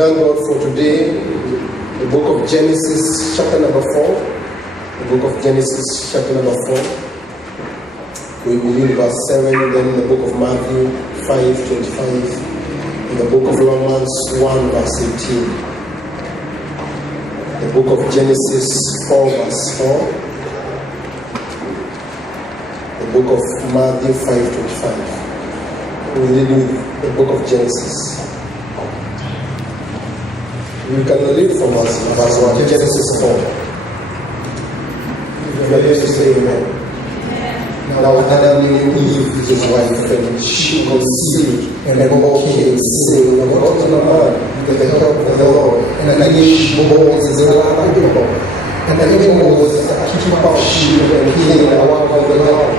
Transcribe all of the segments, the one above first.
thank God for today, the book of Genesis, chapter number 4. The book of Genesis, chapter number 4. We will read verse 7, then the book of Matthew 5:25, and the book of Romans 1, verse 18. The book of Genesis 4, verse 4. The book of Matthew 5:25. We will read the book of Genesis. We can read from verse 1, Genesis 4. If you are there to say amen. Now Adam knew Eve, his wife, and she conceived, and bore Cain, saying, "I got a man with the help of the Lord." And she bore his Abel. And Abel was a keeper of sheep, and Cain a worker of the Lord.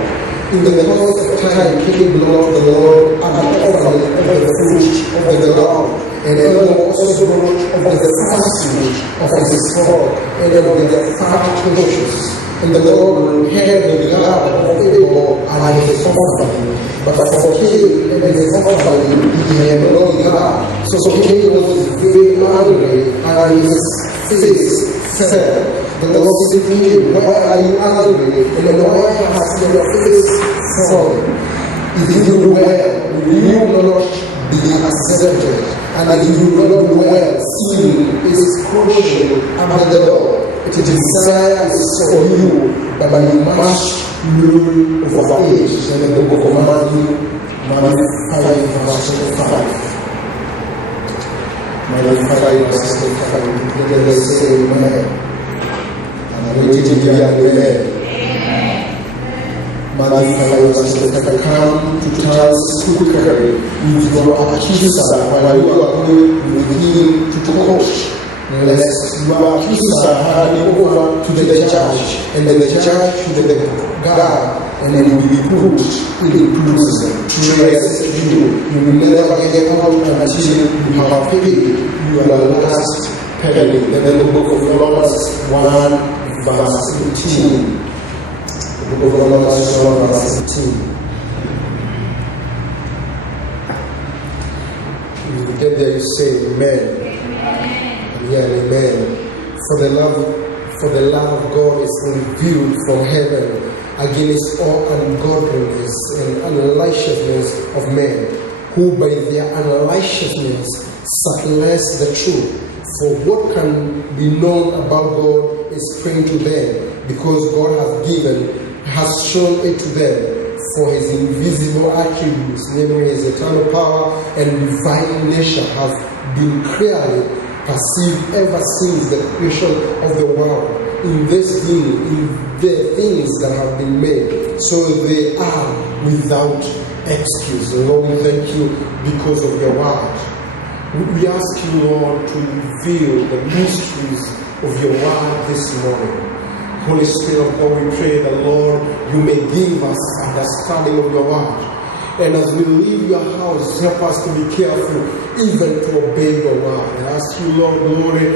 In the course of time, Cain belonged to the Lord and offering of the fruit of the ground. And Abel also brought of the first fruit of his flock, and of their fat portions. And the Lord heard the regard of Abel and his offering, but for Cain and his offering he had no regard. So Cain was very angry, and his face fell. The Lord said to him, "Why are you angry? And why has your face fallen? If you do well, will you not be accepted? And if you do not do well, sin is crushing at the door. Its desire is for you, but you must rule over it." In the book of Matthew 5, verse 5. Matthew 5, verse 5. Let us say amen. And I'm waiting to hear amen. Matthew 5, verse 5. Come to task quickly with your accuser while you are going with him to court, lest your accuser hand you over to the judge, and then the judge to the guard, and then you will be put in prison. Truly I say to you, you will never get out until you have paid your last penny. Then the book of Romans 1, verse 18. The book of Romans 1, verse 18. If you get there, you say amen. Yeah, amen. For the love of God is revealed from heaven against all ungodliness and unrighteousness of men, who by their unrighteousness suppress the truth. For what can be known about God is plain to them, because God has shown it to them. For his invisible attributes, namely his eternal power and divine nature, have been clearly perceived ever since the creation of the world, in the things that have been made, so they are without excuse. Lord, we thank you because of your word. We ask you, Lord, to reveal the mysteries of your word this morning. Holy Spirit of God, we pray that, Lord, you may give us understanding of your word. And as we leave your house, help us to be careful, even to obey your word. I ask you, Lord, glory,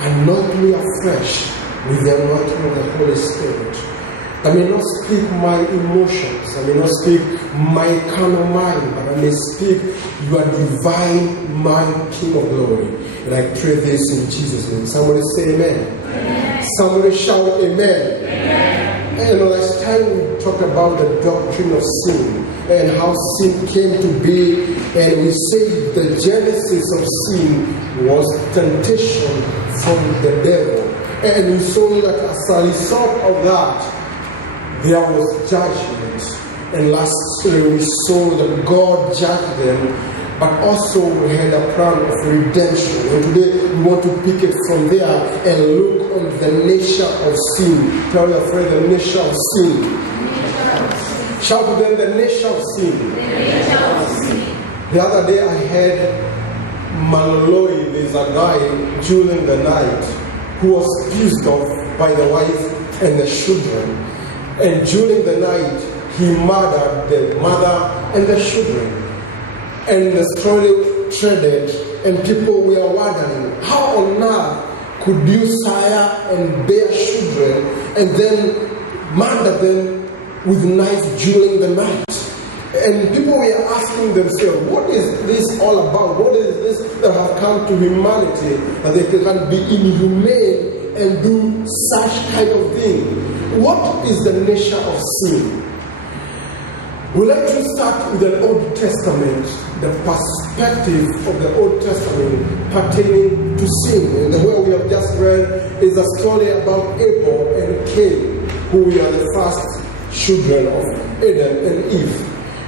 anoint me afresh with the anointing of the Holy Spirit. I may not speak my emotions, I may not speak my carnal mind, but I may speak your divine mind, King of glory. And I pray this in Jesus' name. Somebody say amen. Amen. Somebody shout amen. Amen. And last time we talked about the doctrine of sin and how sin came to be, and we say the genesis of sin was temptation from the devil. And we saw that as a result of that, there was judgment. And last year we saw that God judged them, but also we had a plan of redemption. And today we want to pick it from there and look on the nature of sin. Tell your friend the nature of sin. Shout to them the nature of sin. The other day I heard Malloy, there's a guy during the night who was pissed off by the wife and the children. And during the night, he murdered the mother and the children. And the story traded, and people were wondering, how on earth could you sire and bear children and then murder them with knife during the night? And people were asking themselves, what is this all about? What is this that have come to humanity that they can be inhumane and do such kind of thing? What is the nature of sin? We'd like to start with the Old Testament, the perspective of the Old Testament pertaining to sin. And the way we have just read is a story about Abel and Cain, who were the first children of Adam and Eve.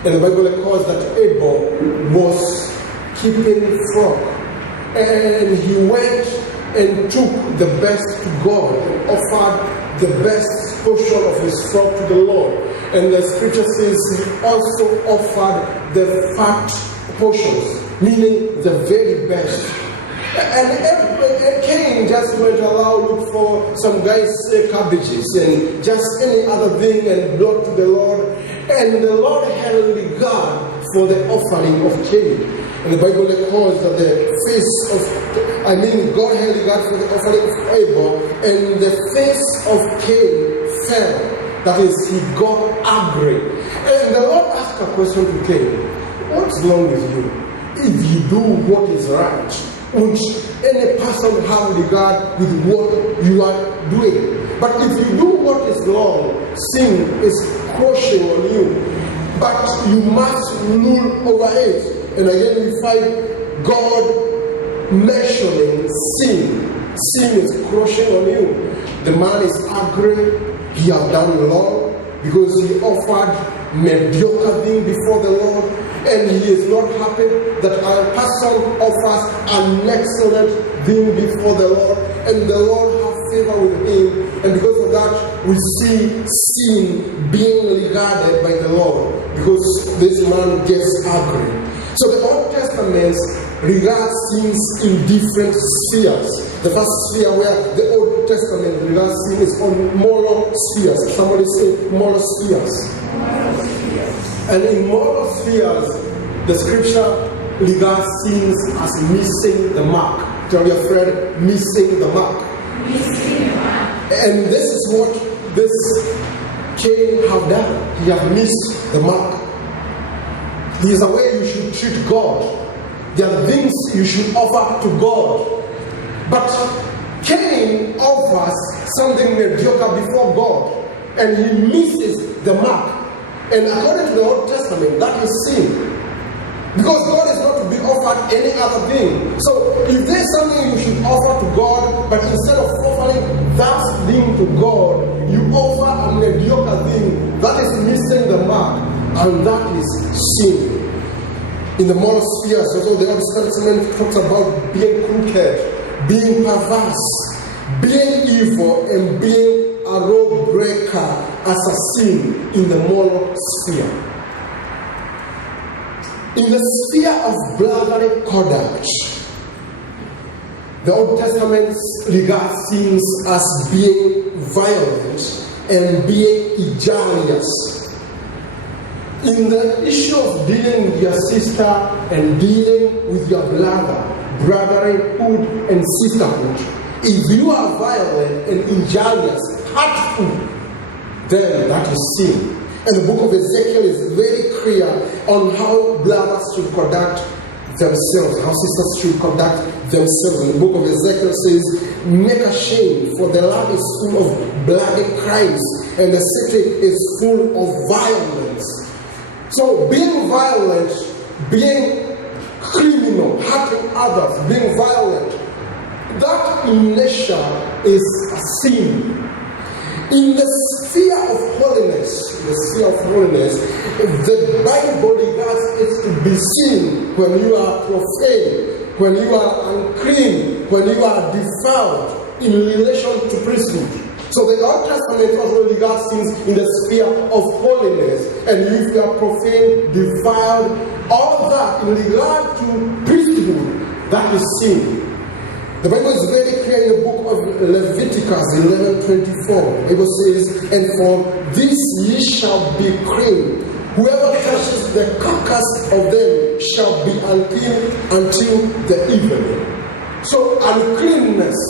And the Bible records that Abel was keeping flock. And he went and took the best to God and offered the best portion of his flock to the Lord. And the scripture says he also offered the fat portions, meaning the very best. And Cain just went around look for some guys say cabbages and just any other thing and brought to the Lord. And the Lord held regard for the offering of Cain. And the Bible records that God held regard for the offering of Abel, and the face of Cain fell. That is, he got angry. And the Lord asked a question to Cain, what's wrong with you? If you do what is right, would any person have regard with what you are doing? But if you do what is wrong, sin is crushing on you. But you must rule over it. And again we find God mentioning sin. Sin is crushing on you. The man is angry. He has done wrong because he offered mediocre thing before the Lord, and he is not happy that a person offers an excellent thing before the Lord, and the Lord has favor with him. And because of that, we see sin being regarded by the Lord because this man gets angry. So the Old Testament regards sins in different spheres. The first sphere where the Old Testament regards sin is on moral spheres. Somebody say moral spheres. And in moral spheres, the scripture regards sins as missing the mark. Tell your friend, missing the mark. And this is what this Cain have done. He have missed the mark. There is a way you should treat God. There are things you should offer to God. But Cain offers something mediocre before God, and he misses the mark. And according to the Old Testament, that is sin. Because God is not to be offered any other thing. So if there's something you should offer to God, but instead of offering that thing to God, you offer a mediocre thing, that is missing the mark, and that is sin. In the moral spheres, also the Old Testament talks about being crooked, being perverse, being evil, and being a rule breaker as a sin in the moral sphere. In the sphere of brotherly conduct, the Old Testament regards sins as being violent and being injurious. In the issue of dealing with your sister and dealing with your brotherhood and sisterhood, if you are violent and injurious, hurtful, then that is sin. And the book of Ezekiel is very clear on how brothers should conduct themselves, how sisters should conduct themselves. And the book of Ezekiel says, make a shame, for the land is full of bloody crimes, and the city is full of violence. So being violent, being criminal, hurting others, being violent, that in nature is a sin. In the sphere of holiness, the Bible regards it to be sin when you are profane, when you are unclean, when you are defiled in relation to priesthood. So the Old Testament also regards things in the sphere of holiness, and if you are profane, defiled, all that in regard to priesthood, that is sin. The Bible is very clear in the book of Leviticus 11:24. The Bible says, and for this ye shall be clean. Whoever touches the carcass of them shall be unclean until the evening. So uncleanness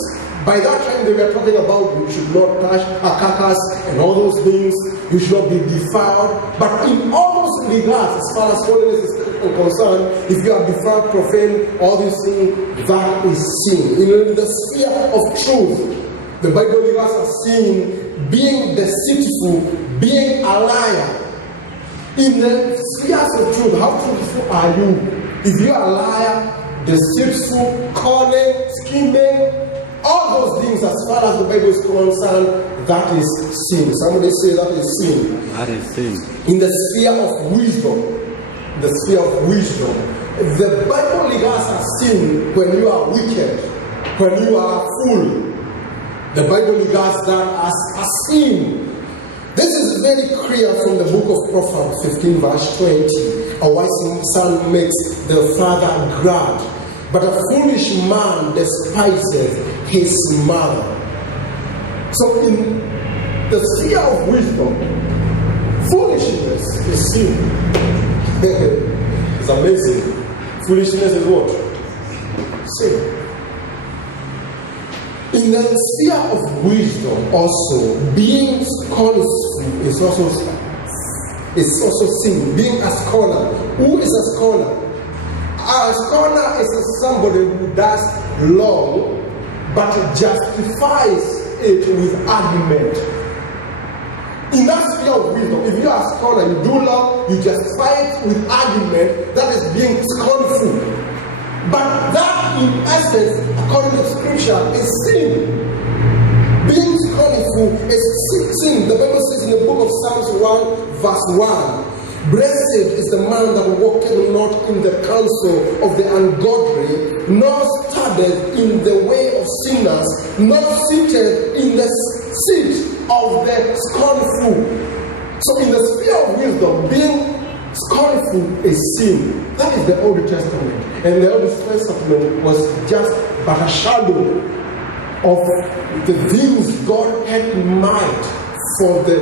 By that time, they were talking about you should not touch a carcass and all those things. You should not be defiled. But in all those regards, as far as holiness is concerned, if you are defiled, profane, all these things, that is sin. In the sphere of truth, the Bible regards as sin being deceitful, being a liar. In the spheres of truth, how truthful are you? If you are a liar, deceitful, cunning, scheming, all those things, as far as the Bible is concerned, that is sin. Somebody say that is sin. That is sin. In the sphere of wisdom, the Bible regards as sin when you are wicked, when you are fool. The Bible regards that as a sin. This is very clear from the book of Proverbs 15 verse 20. A wise son makes the father glad, but a foolish man despises his mother. So in the sphere of wisdom, foolishness is sin. It's amazing. Foolishness is what? Sin. In the sphere of wisdom also, being scornful is also sin. Being a scholar. Who is a scholar? A scholar is somebody who does law but justifies it with argument. In that sphere of wisdom, if you are a scholar, you do law, you justify it with argument, that is being scornful. But that, in essence, according to Scripture, is sin. Being scornful is sin. The Bible says in the book of Psalms 1, verse 1, blessed is the man that walketh not in the counsel of the ungodly, nor standeth in the way of sinners, nor sitteth in the seat of the scornful. So in the sphere of wisdom, being scornful is sin. That is the Old Testament. And the Old Testament was just but a shadow of the things God had in mind for the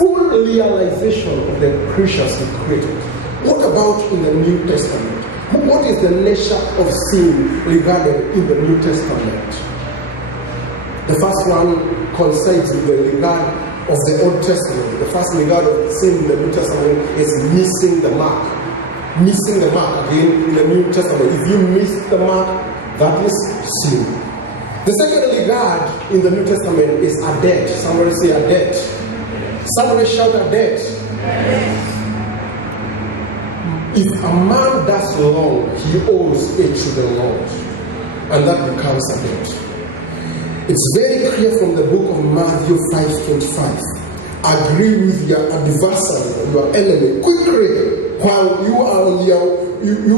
full realization of the creatures He created. What about in the New Testament? What is the nature of sin regarded in the New Testament? The first one coincides with the regard of the Old Testament. The first regard of sin in the New Testament is missing the mark. Missing the mark again in the New Testament. If you miss the mark, that is sin. The second regard in the New Testament is a debt. Somebody say a debt. Somebody shout a debt. If a man does wrong, he owes it to the Lord. And that becomes a debt. It's very clear from the book of Matthew 5:25. Agree with your adversary, your enemy, quickly, while you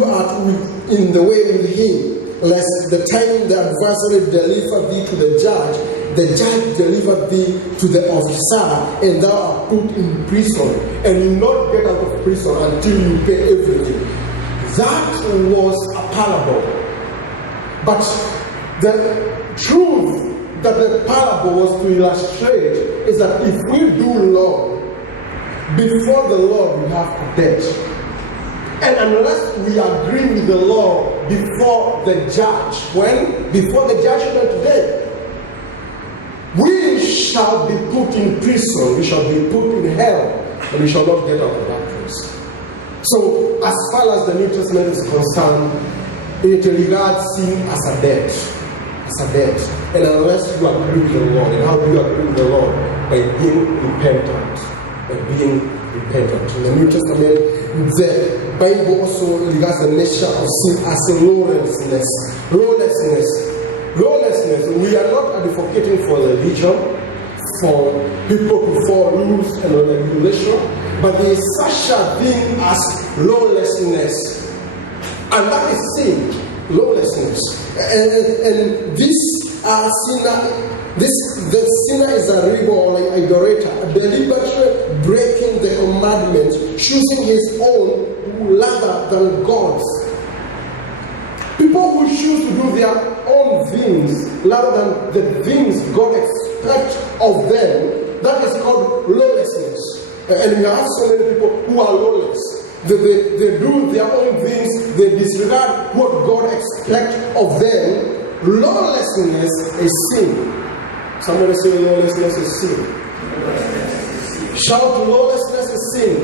are in the way with him, lest the time the adversary deliver thee to the judge deliver thee to the officer, and thou art put in prison, and you not get out of prison until you pay everything. That was a parable. But the truth that the parable was to illustrate is that if we do law, before the Lord we have a debt. And unless we agree with the law before the judge, before the judgment day, we shall be put in prison, we shall be put in hell, and we shall not get out of that place. So, as far as the New Testament is concerned, it regards sin as a debt. As a debt. And unless you agree with the Lord, and how do you agree with the Lord? By being repentant. In the New Testament, the Bible also regards the nature of sin as lawlessness. Lawlessness. We are not advocating for religion, for people to follow rules and regulation, but there is such a thing as lawlessness. And that is sin. Lawlessness. And this the sinner is a rebel or an idolater, deliberately breaking the commandments, choosing his own rather than God's. People who choose to do their own things rather than the things God expects of them, that is called lawlessness. And we have so many people who are lawless. They do their own things, they disregard what God expects of them lawlessness is sin. Somebody say lawlessness is sin. Shout, lawlessness is sin.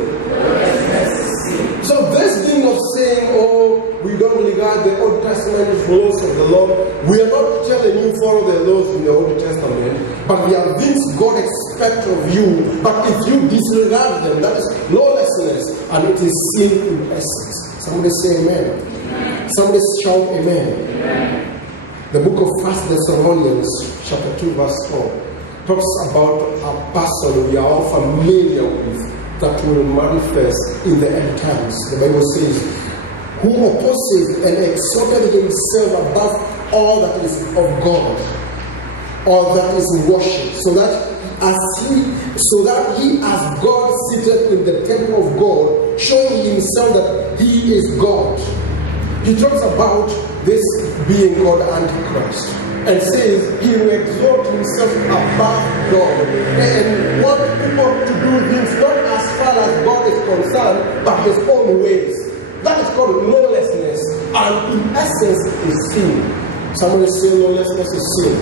So this thing of saying, oh, we don't regard the Old Testament laws of the Lord, we are not telling you follow the laws in the Old Testament, but we are things God expects of you. But if you disregard them, that is lawlessness, and it is sin in essence. Somebody say amen. Somebody shout amen. The book of 1 Thessalonians chapter 2 verse 4 talks about a person we are all familiar with that will manifest in the end times. The Bible says, who opposes and exalted himself above all that is of God, or that is worship, so that he as God seated in the temple of God, showing himself that he is God. He talks about this being called Antichrist and says he will exalt himself above God and want people to do things not as far as God is concerned, but his own ways. That is called lawlessness, and in essence is sin. Somebody say lawlessness is sin.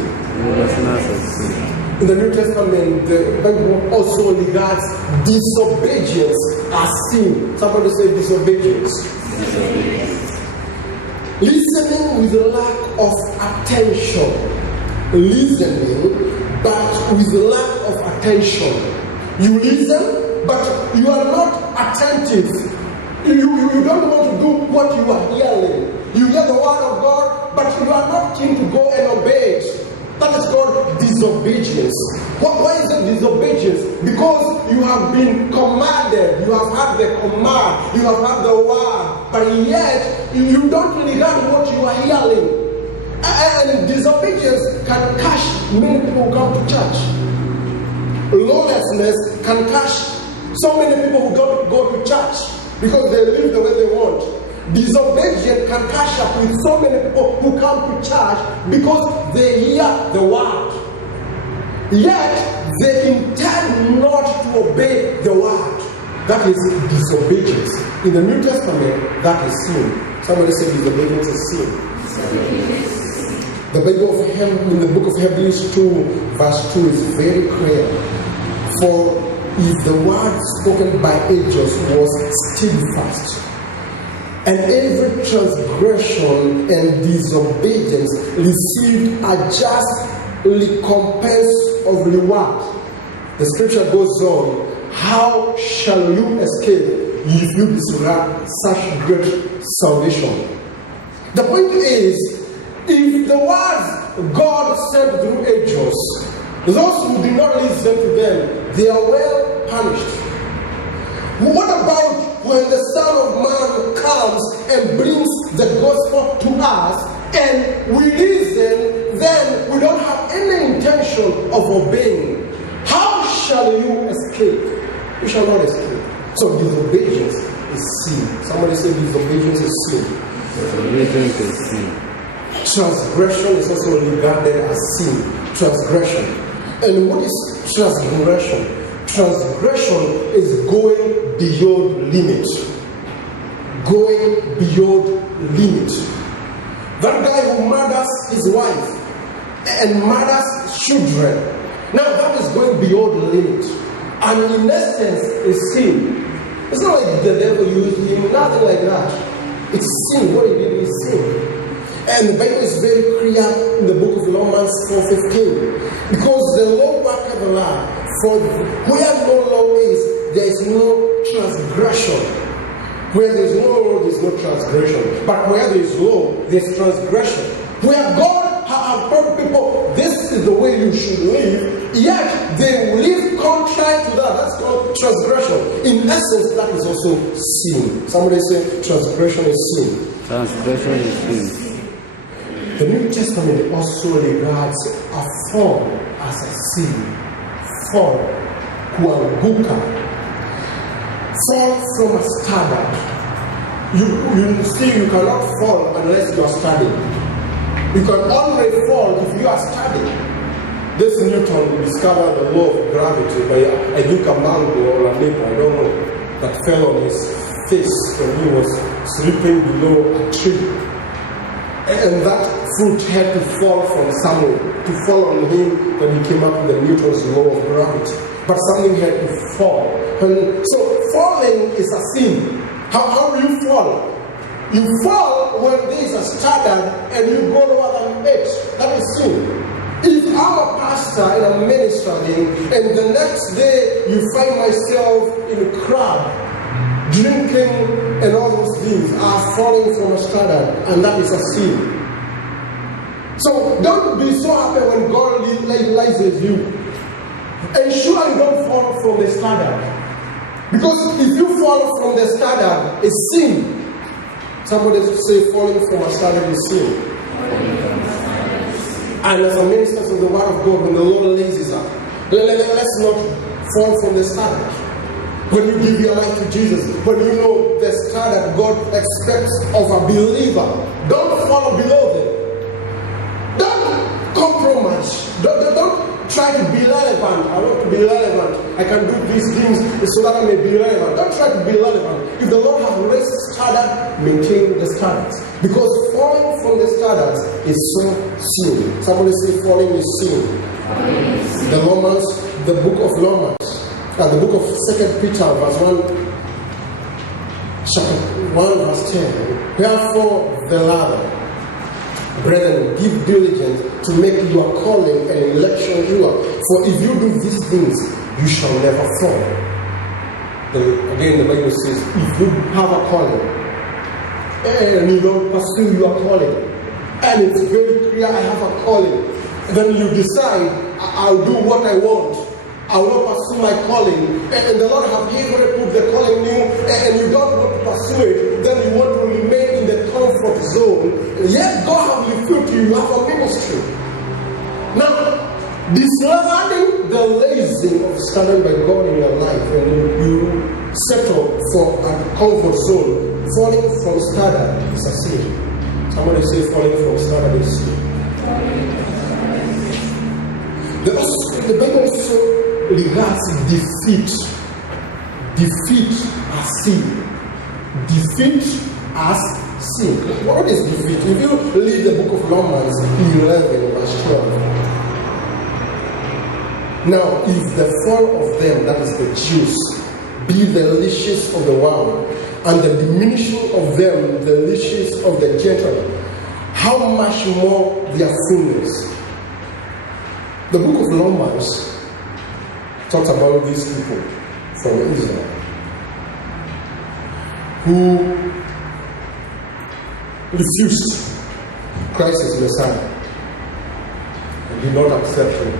Lawlessness is sin. In the New Testament, the Bible also regards disobedience as sin. Somebody say disobedience. Listening with a lack of attention. Listening, but with a lack of attention. You listen, but you are not attentive. You don't want to do what you are hearing. You hear the word of God, but you are not keen to go and obey it. That is called disobedience. Why is it disobedience? Because you have been commanded, you have had the command, you have had the word, but yet you don't regard what you are hearing. And disobedience can catch many people who come to church. Lawlessness can catch so many people who don't go to church because they live the way they want. Disobedience can catch up with so many people who come to church because they hear the word. Yet, they intend not to obey the word. That is disobedience. In the New Testament, that is sin. Somebody say disobedience is sin. The Bible in the book of Hebrews 2, verse 2 is very clear. For if the word spoken by angels was steadfast, and every transgression and disobedience received a just recompense of reward. The scripture goes on, how shall you escape if you disregard such great salvation? The point is, if the words God sent through angels, those who did not listen to them, they are well punished. What about when the Son of Man comes and brings the gospel to us and we listen, then we don't have any intention of obeying? How shall you escape? You shall not escape. So disobedience is sin. Somebody say disobedience is sin. Disobedience is sin. Transgression is also regarded as sin. Transgression. And what is transgression? Transgression is going beyond limit. Going beyond limit. That guy who murders his wife and murders children, now that is going beyond limit. And in essence, is sin. It's not like the devil used him, nothing like that. It's sin. What he did is sin. And the Bible is very clear in the book of Romans 4:15. Because the law worketh the law. For where no law is, there is no transgression. Where there is no law, there is no transgression. But where there is law, there is transgression. Where God has told people, this is the way you should live, yet they live contrary to that. That's called transgression. In essence, that is also sin. Somebody say transgression is sin. Transgression is sin. The New Testament also regards a fall as a sin. Fall, kuanguka. Fall from a standard. You see, you cannot fall unless you are studying. You can only fall if you are studying. This Newton discovered the law of gravity by I think a mango or a nipple, I don't know, that fell on his face when he was sleeping below a tree. And that fruit had to fall from somewhere, to fall on him when he came up with the Newton's law of gravity. But something had to fall. And so falling is a sin. How do you fall? You fall when there is a standard and you go lower than it. That is sin. If I'm a pastor and I'm ministering, and the next day you find myself in a crowd, drinking and all those things are falling from a standard, and that is a sin. So don't be so happy when God legalizes you. Ensure you don't fall from the standard. Because if you fall from the standard, it's sin. Somebody say falling from a standard is sin. And as a minister of the Word of God, when the Lord lays up, let's not fall from the standard. When you give your life to Jesus, when you know the standard God expects of a believer, don't fall below them. Don't compromise. Don't try to be relevant. I want to be relevant. I can do these things so that I may be relevant. Don't try to be relevant. If the Lord has raised the standard, maintain the standards. Because falling from the standards is so sin. Somebody say falling is sin. The book of Romans, the book of 2 Peter, verse 1, chapter 1, verse 10. Therefore, beloved, brethren, give diligence to make your calling and election sure. For if you do these things, you shall never fall. Again, the Bible says, if you have a calling and you don't pursue your calling, and it's very clear I have a calling, then you decide, I'll do what I want. I will not pursue my calling. And the Lord have already put the calling in you, and you don't want to pursue it, then you want to remain in the comfort zone. Yet God has equipped you, you have a ministry. Now, disregarding the lazy of standing by God in your life, and you settle for a comfort zone, falling from standard is a sin. Somebody say falling from standard is sin. The Bible also regards defeat as sin. Defeat as sin. What is defeat? If you read the book of Romans 11, verse 12. Now, if the fall of them, that is the Jews, be the riches of the world, and the diminishing of them the riches of the Gentiles, how much more their fullness? The book of Romans talks about these people from Israel who refused Christ as Messiah and did not accept him.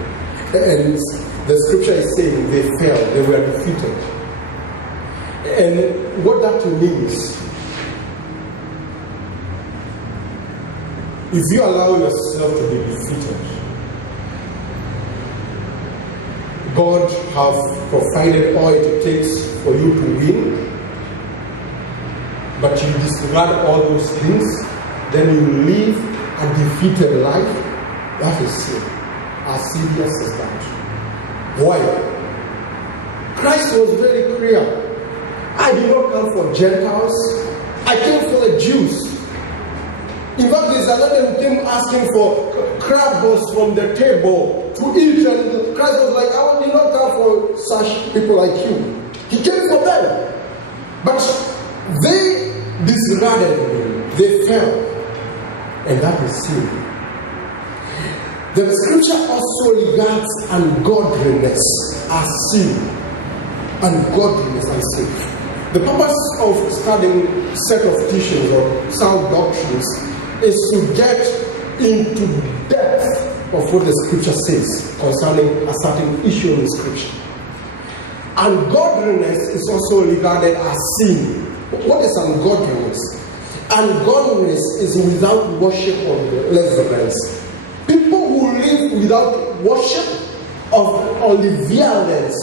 And the scripture is saying they fell, they were defeated. And what that means, if you allow yourself to be defeated, God has provided all it takes for you to win, but you disregard all those things, then you live a defeated life. That is sin. As serious as that. Why? Christ was very clear. I did not come for Gentiles. I came for the Jews. In fact, there's another who came asking for crab balls from the table to eat, and Christ was like, I did not come for such people like you. He came for them. But they disregarded him. They fell. And that is sin. The scripture also regards ungodliness as sin. Ungodliness as sin. The purpose of studying set of teachings or sound doctrines is to get into depth of what the scripture says concerning a certain issue in the scripture. Ungodliness is also regarded as sin. What is ungodliness? Ungodliness is without worship or reverence. People who live without worship of only violence,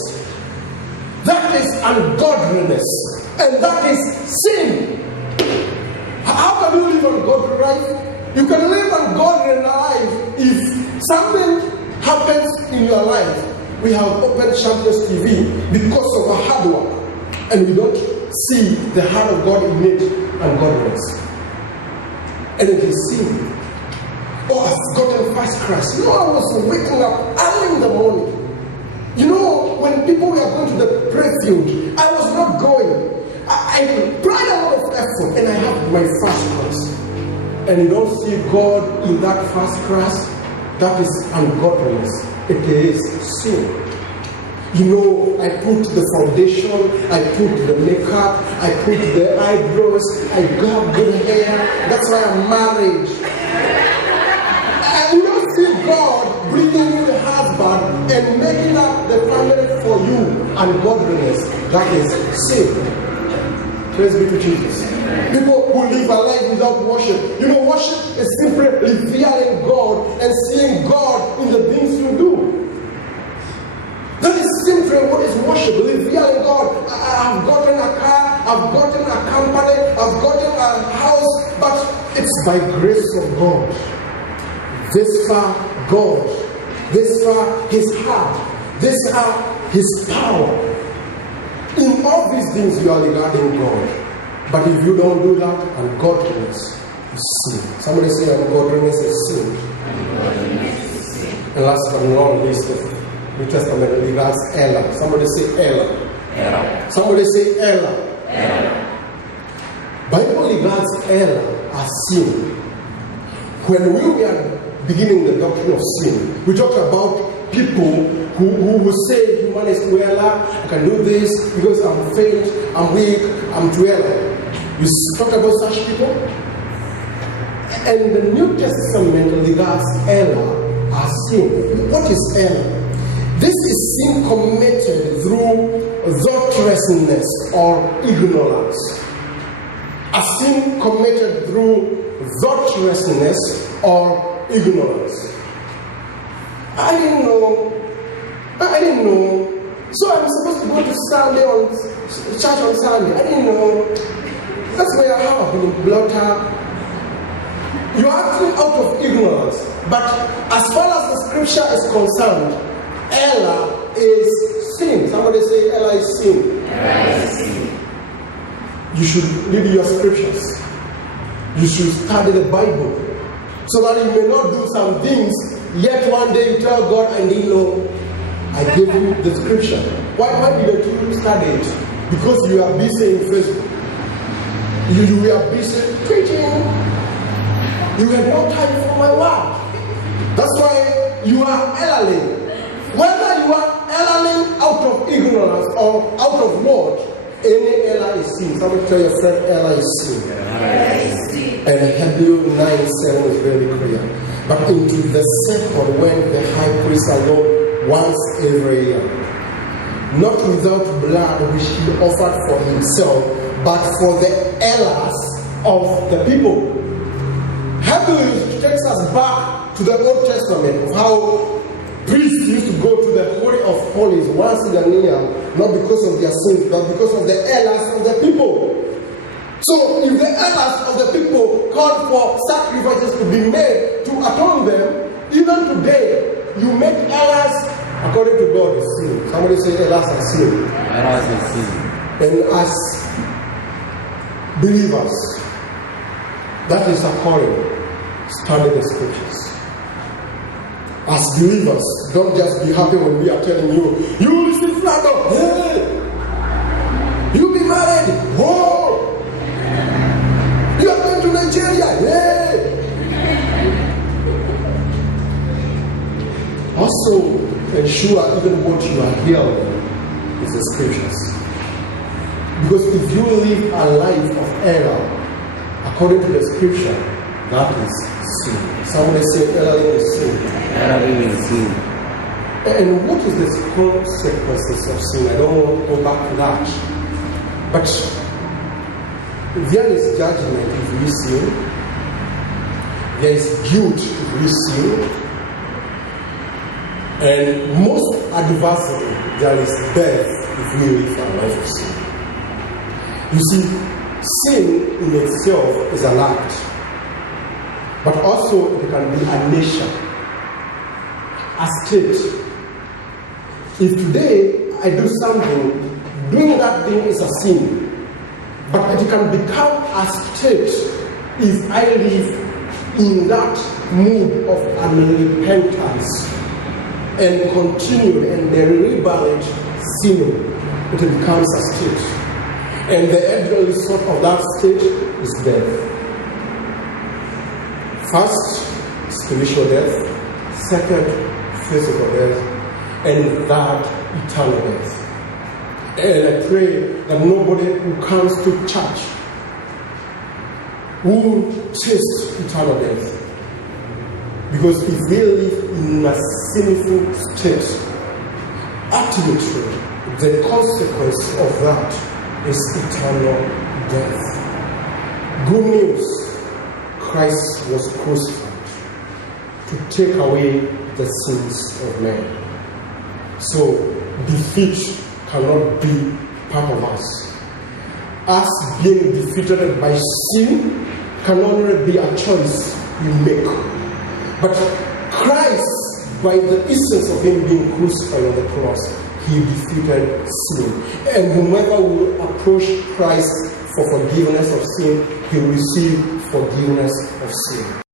that is ungodliness, and that is sin. How can you live a godly life? You can live a godly life if something happens in your life. We have opened Champions TV because of our hard work, and we don't see the heart of God in it and godliness. and it is sin. Oh, I've gotten first class. You know, I was waking up early in the morning. You know, when people were going to the prayer field, I was not going. I tried a lot of effort and I have my first class. And you don't see God in that first class, that is ungodliness. It is sin. You know, I put the foundation, I put the makeup, I put the eyebrows, I got good hair. That's why I'm married. And you don't see God bringing you the husband and making up the family for you. Ungodliness, that is sin. Praise be to Jesus. People who live a life without worship. You know, worship is simply revering God and seeing God in the things you do. That is simply what is worship, revering God. I've gotten a car, I've gotten a company, I've gotten a house, but it's by grace of God. This far God, this far His heart, this far His power. In all these things you are regarding God. But if you don't do that, ungodliness is sin. Somebody say ungodliness is sin. And last but not least, the New Testament regards Ella. Somebody say Ella. Ella. Somebody say Ella. Ella. Bible regards Ella as sin. When we were beginning the doctrine of sin, we talked about people who say human is Tuela, I can do this because I'm faint, I'm weak, I'm Tuela. You talk about such people? And the New Testament regards Ella as sin. What is Ella? This is sin committed through thoughtlessness or ignorance. A sin committed through thoughtlessness or ignorance. I didn't know. So I'm supposed to go to Sunday on church on Sunday. I didn't know. That's why I have a blotter. You're acting out of ignorance. But as far as the scripture is concerned, Ella is sin. Somebody say Ella is sin. Ella is sin. You should read your scriptures. You should study the Bible. So that you may not do some things, yet one day you tell God, I didn't know. I gave you the scripture. Why didn't you study it? Because you are busy in Facebook. You are busy preaching. You had no time for my word. That's why you are erring. Whether you are erring out of ignorance or out of what, any error is sin. Somebody tell your friend, error is sin. And Hebrew 9:7 is very clear. But into the second, when the high priest alone once every year, not without blood which he offered for himself, but for the errors of the people. Hebrews takes us back to the Old Testament of how priests used to go to the Holy of Holies once in a year, not because of their sins, but because of the errors of the people. So if the errors of the people called for sacrifices to be made to atone them, even today, you make errors according to God is sin. Somebody say errors are sin. Errors are sin. And as believers, that is according. Study the scriptures. As believers, don't just be happy when we are telling you, you receive flag up, hey! You be married, whoa! You are going to Nigeria, hey! Also, ensure even what you are hearing is the scriptures. Because if you live a life of error according to the scripture, that is sin. Somebody say error is sin. Error is sin. And what is the consequences of sin? I don't want to go back to that. But there is judgment if we sin. There is guilt if we sin. And most adversely, there is death if we live a life of sin. You see, sin in itself is an act. But also it can be a nation, a state. If today I do something, doing that thing is a sin. But it can become a state if I live in that mood of unrepentance and continue and deliberate sinning, it becomes a state. And the end result of that state is death. First, spiritual death. Second, physical death. And third, eternal death. And I pray that nobody who comes to church will taste eternal death. Because if we live in a sinful state, ultimately, the consequence of that is eternal death. Good news, Christ was crucified to take away the sins of men. So defeat cannot be part of us. Us being defeated by sin can only be a choice we make. But Christ, by the essence of him being crucified on the cross, he defeated sin. And whomever will approach Christ for forgiveness of sin, he will receive forgiveness of sin.